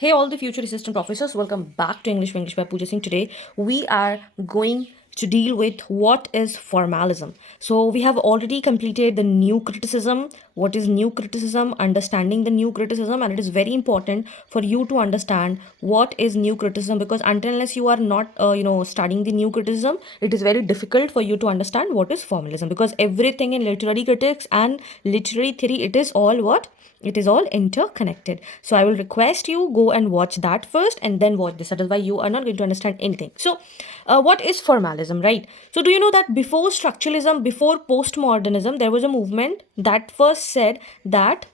Hey, all the future assistant professors, welcome back to English by Pooja Singh. Today, we are going to deal with what is formalism. So, we have already completed the new criticism. What is new criticism? Understanding the new criticism, and it is very important for you to understand what is new criticism because unless you are not, studying the new criticism, it is very difficult for you to understand what is formalism because everything in literary critics and literary theory, it is all what? It is all interconnected. So I will request you go and watch that first and then watch this. Otherwise, you are not going to understand anything. So, what is formalism, right? So, do you know that before structuralism, before postmodernism, there was a movement that first said that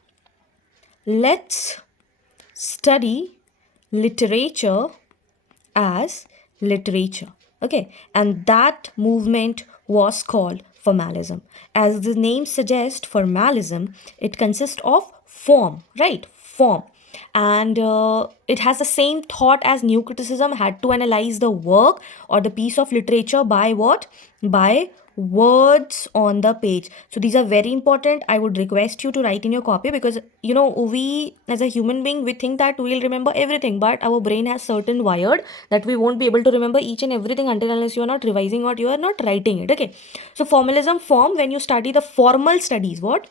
let's study literature as literature. Okay, and that movement was called formalism. As the name suggests, formalism, it consists of form, right? Form. And it has the same thought as new criticism had to analyze the work or the piece of literature by what? By words on the page. So these are very important. I would request you to write in your copy because we as a human being, we think that we'll remember everything, but our brain has certain wired that we won't be able to remember each and everything until unless you are not revising or you are not writing it. Okay, so formalism form when you study the formal studies. What?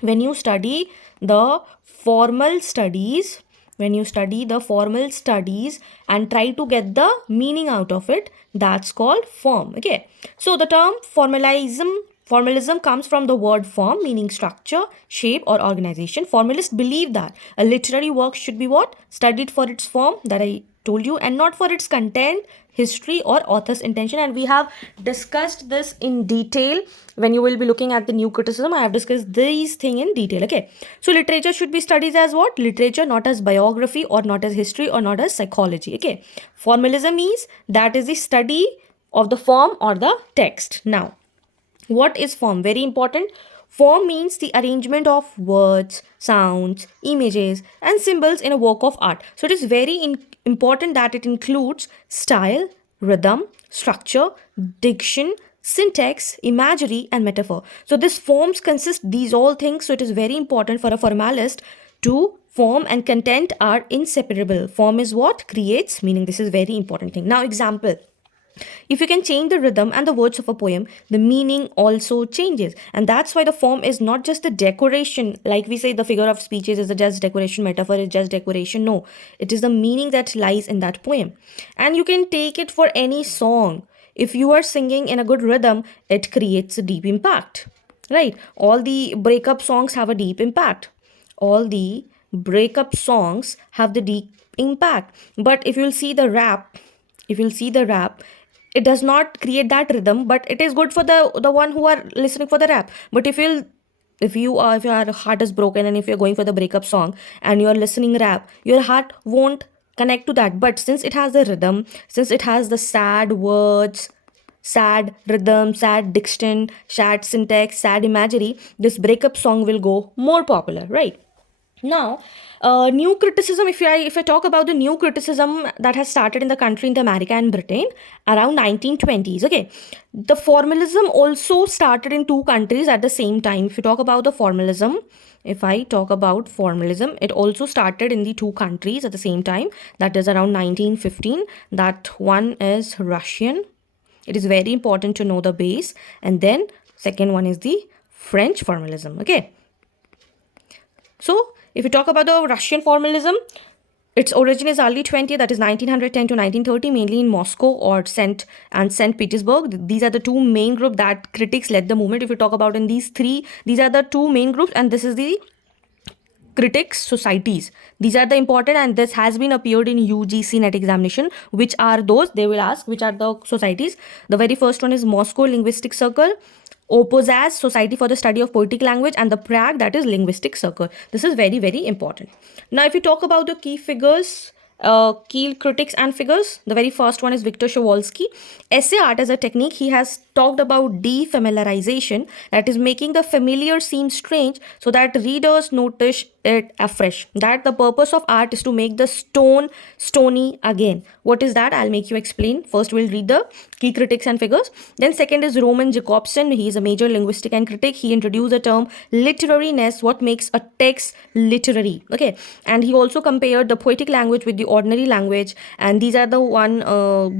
When you study the formal studies, when you study the formal studies and try to get the meaning out of it, that's called form. Okay, so the term formalism comes from the word form, meaning structure, shape, or organization. Formalists believe that a literary work should be what? Studied for its form, that I told you, and not for its content, history, or author's intention. And we have discussed this in detail. When you will be looking at the new criticism, I have discussed these things in detail. Okay, so literature should be studied as what? Literature, not as biography or not as history or not as psychology. Okay, formalism means that is the study of the form or the text. Now, what is form? Very important. Form means the arrangement of words, sounds, images, and symbols in a work of art. So it is very important that it includes style, rhythm, structure, diction, syntax, imagery, and metaphor. So this forms consist these all things. So it is very important for a formalist to form and content are inseparable. Form is what creates meaning. This is very important thing. Now, example. If you can change the rhythm and the words of a poem, the meaning also changes. And that's why the form is not just the decoration. Like we say, the figure of speeches is just decoration, metaphor is just decoration. No, it is the meaning that lies in that poem. And you can take it for any song. If you are singing in a good rhythm, it creates a deep impact. Right? All the breakup songs have a deep impact. All the breakup songs have the deep impact. But if you'll see the rap, it does not create that rhythm, but it is good for the one who are listening for the rap. But if your heart is broken and if you're going for the breakup song and you're listening rap, your heart won't connect to that. But since it has the rhythm, since it has the sad words, sad rhythm, sad diction, sad syntax, sad imagery, this breakup song will go more popular, right? Now, new criticism, if I talk about the new criticism that has started in the country, in the America and Britain around 1920s, okay, the formalism also started in two countries at the same time. If you talk about the formalism, if I talk about formalism, it also started in the two countries at the same time. That is around 1915. That one is Russian. It is very important to know the base. And then second one is the French formalism, okay. So, if you talk about the Russian formalism, its origin is early 20th, that is 1910 to 1930, mainly in Moscow or St. Petersburg. These are the two main groups that critics led the movement. If you talk about in these three, these are the two main groups, and this is the critics societies. These are the important, and this has been appeared in UGC net examination. Which are those? They will ask which are the societies. The very first one is Moscow Linguistic Circle, Opozaz Society for the Study of Poetic Language, and the Prague, that is Linguistic Circle. This is very, very important. Now, if you talk about the key figures key critics and figures. The very first one is Victor Shklovsky. Essay art as a technique. He has talked about defamiliarization, that is making the familiar seem strange so that readers notice it afresh. That the purpose of art is to make the stone stony again. What is that? I'll make you explain. First, we'll read the key critics and figures. Then second is Roman Jakobson. He is a major linguistic and critic. He introduced the term literariness, what makes a text literary. Okay, and he also compared the poetic language with the ordinary language. And these are the one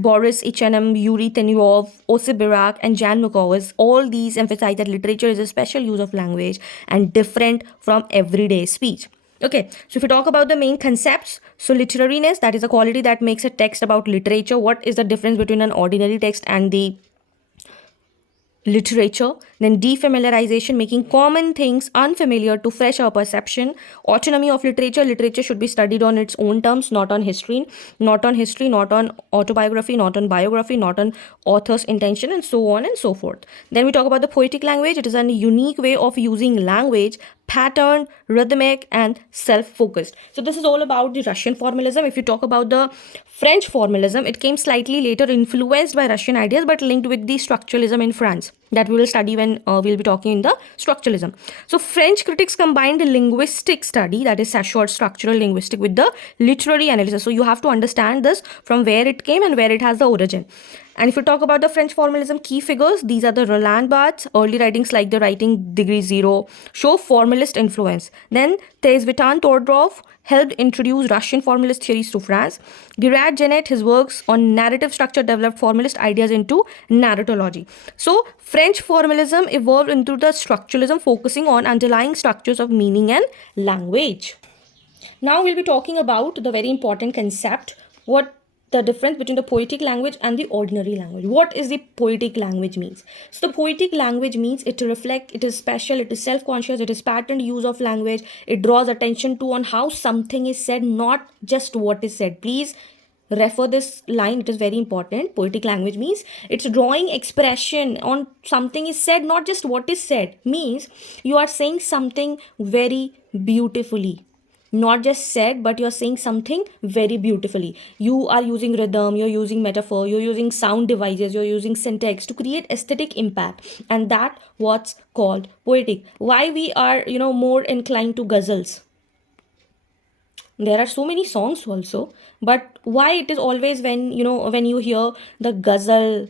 Boris H&M, Yuri Tenyov, Osip Birak, and Jan Mukovas. All these emphasize that literature is a special use of language and different from everyday speech. Okay, so if we talk about the main concepts, so literariness, that is a quality that makes a text about literature. What is the difference between an ordinary text and the literature? Then defamiliarization, making common things unfamiliar to fresh our perception. Autonomy of literature, literature should be studied on its own terms, not on history, not on autobiography, not on biography, not on author's intention, and so on and so forth. Then we talk about the poetic language. It is a unique way of using language, patterned, rhythmic, and self-focused. So this is all about the Russian formalism. If you talk about the French formalism, it came slightly later, influenced by Russian ideas but linked with the structuralism in France, that we will study when we'll be talking in the structuralism. So French critics combined the linguistic study, that is Sachard's structural linguistic, with the literary analysis. So you have to understand this from where it came and where it has the origin. And if you talk about the French formalism key figures, these are the Roland Barthes. Early writings like the writing Degree Zero show formalist influence. Then Vitan Todorov helped introduce Russian formalist theories to France. Gerard Genet, his works on narrative structure developed formalist ideas into narratology. So French formalism evolved into the structuralism, focusing on underlying structures of meaning and language. Now we'll be talking about the very important concept, what the difference between the poetic language and the ordinary language. What is the poetic language means? So the poetic language means it reflects, it is special, it is self-conscious, it is patterned use of language. It draws attention to on how something is said, not just what is said. Please refer this line, it is very important. Poetic language means it's drawing expression on something is said, not just what is said. Means you are saying something very beautifully, not just said, but you're saying something very beautifully. You are using rhythm, you're using metaphor, you're using sound devices, you're using syntax to create aesthetic impact, and that what's called poetic. Why we are more inclined to ghazals? There are so many songs also, but why it is always when you hear the ghazal,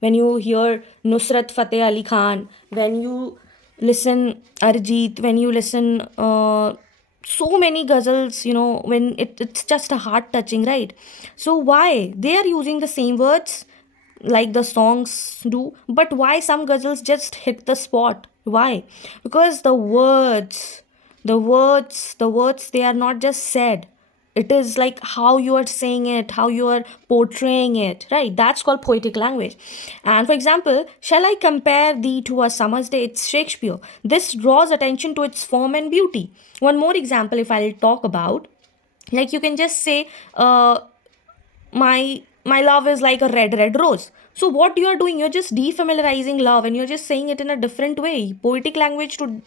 when you hear Nusrat Fateh Ali Khan, when you listen Arjit, when you listen so many ghazals, when it's just a heart touching, right? So why they are using the same words like the songs do, but why some ghazals just hit the spot? Why? Because the words, they are not just said. It is like how you are saying it, how you are portraying it, right? That's called poetic language. And for example, shall I compare thee to a summer's day? It's Shakespeare. This draws attention to its form and beauty. One more example, if I'll talk about, like you can just say, my love is like a red rose. So what you are doing, you're just defamiliarizing love and you're just saying it in a different way. Poetic language to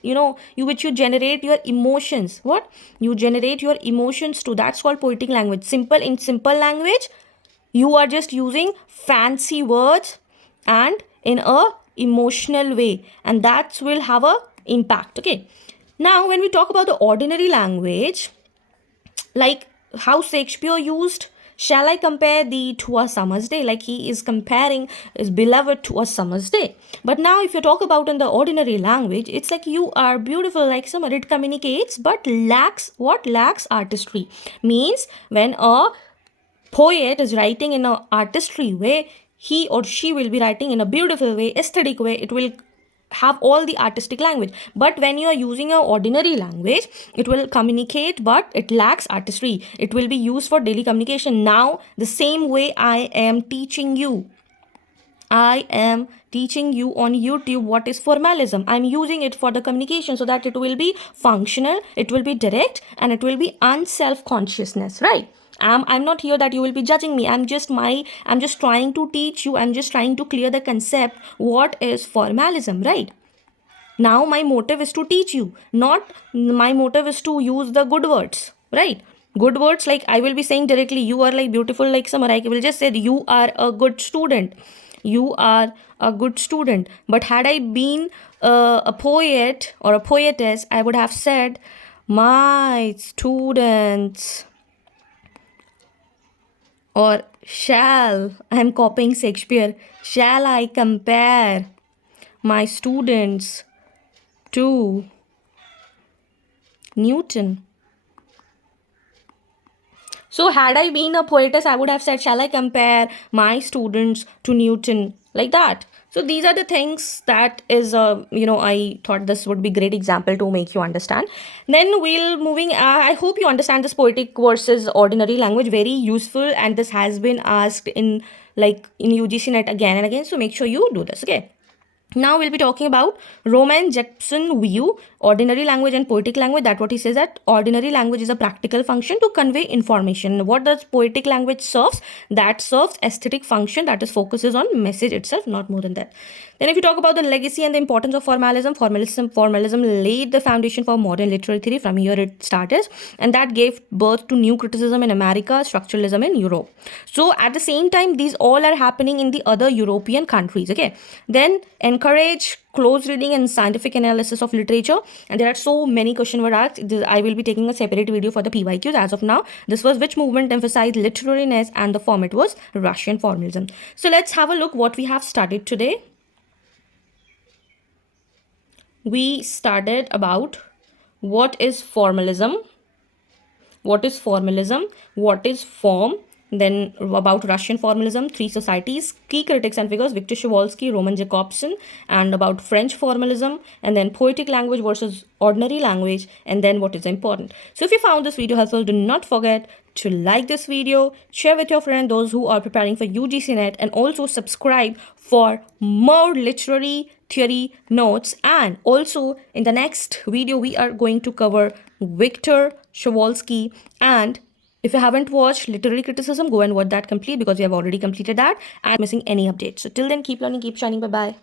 which you generate your emotions. What you generate your emotions to, that's called poetic language. Simple language, you are just using fancy words and in a emotional way, and that will have a impact. Okay, now when we talk about the ordinary language, like how Shakespeare used, shall I compare thee to a summer's day? Like he is comparing his beloved to a summer's day. But now if you talk about in the ordinary language, it's like you are beautiful like summer. It communicates but lacks artistry. Means when a poet is writing in an artistry way, he or she will be writing in a beautiful way, aesthetic way. It will have all the artistic language. But when you are using an ordinary language, it will communicate but it lacks artistry. It will be used for daily communication. Now the same way I am teaching you on YouTube what is formalism. I'm using it for the communication so that it will be functional, it will be direct, and it will be unself-consciousness, right? I'm not here that you will be judging me. I'm just trying to teach you. I'm just trying to clear the concept what is formalism, right? Now my motive is to teach you, not my motive is to use the good words, right? Good words, like I will be saying directly, you are like beautiful like summer. I will just say you are a good student. You are a good student. But had I been a poet or a poetess, I would have said, my students, or shall, I am copying Shakespeare, shall I compare my students to Newton? So, had I been a poetess, I would have said, shall I compare my students to Newton? Like that. So, these are the things that is, I thought this would be great example to make you understand. Then we'll moving, I hope you understand this poetic versus ordinary language, very useful. And this has been asked in UGC net again and again. So, make sure you do this, okay? Now we'll be talking about Roman Jakobson view, ordinary language and poetic language. That what he says, that ordinary language is a practical function to convey information. What does poetic language serves? That serves aesthetic function, that is focuses on message itself, not more than that. Then if you talk about the legacy and the importance of formalism laid the foundation for modern literary theory. From here it started, and that gave birth to new criticism in America, structuralism in Europe. So at the same time, these all are happening in the other European countries, okay? Then encourage close reading and scientific analysis of literature, and there are so many questions were asked. I will be taking a separate video for the PYQs. As of now, this was which movement emphasized literariness, and the format was Russian formalism. So let's have a look what we have studied today. We started about what is formalism, what is form, then about Russian formalism, three societies, key critics and figures, Victor Shklovsky, Roman Jakobson, and about French formalism, and then poetic language versus ordinary language, and then what is important. So if you found this video helpful, do not forget to like this video, share with your friends, those who are preparing for UGC net, and also subscribe for more literary theory notes. And also in the next video we are going to cover Victor Shklovsky, and if you haven't watched literary criticism, go and watch that complete, because we have already completed that and missing any updates. So till then, keep learning, keep shining. Bye bye.